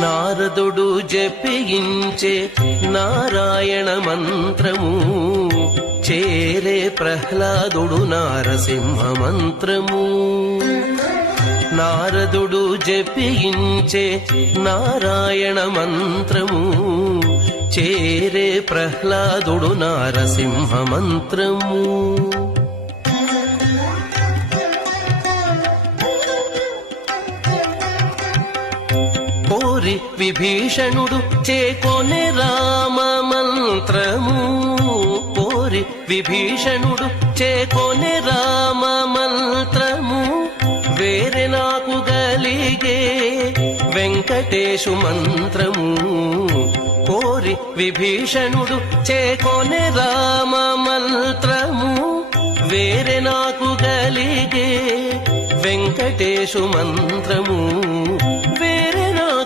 నారదుడు జపించే నారాయణ మంత్రము చేరే ప్రహ్లాదుడు నారసింహ మంత్రము. నారదుడు జపించే నారాయణ మంత్రము చేరే ప్రహ్లాదుడు నారసింహ మంత్రము. కోరి విభీషణుడు చేకొనే రామ మంత్రము. కోరి విభీషణుడు చేకొనే రామ మంత్రము వేరే నాకు గలిగే వెంకటేశు మంత్రము. కోరి విభీషణుడు చేకొనే రామ మంత్రము వేరే నాకు గలిగే వెంకటేశు మంత్రము.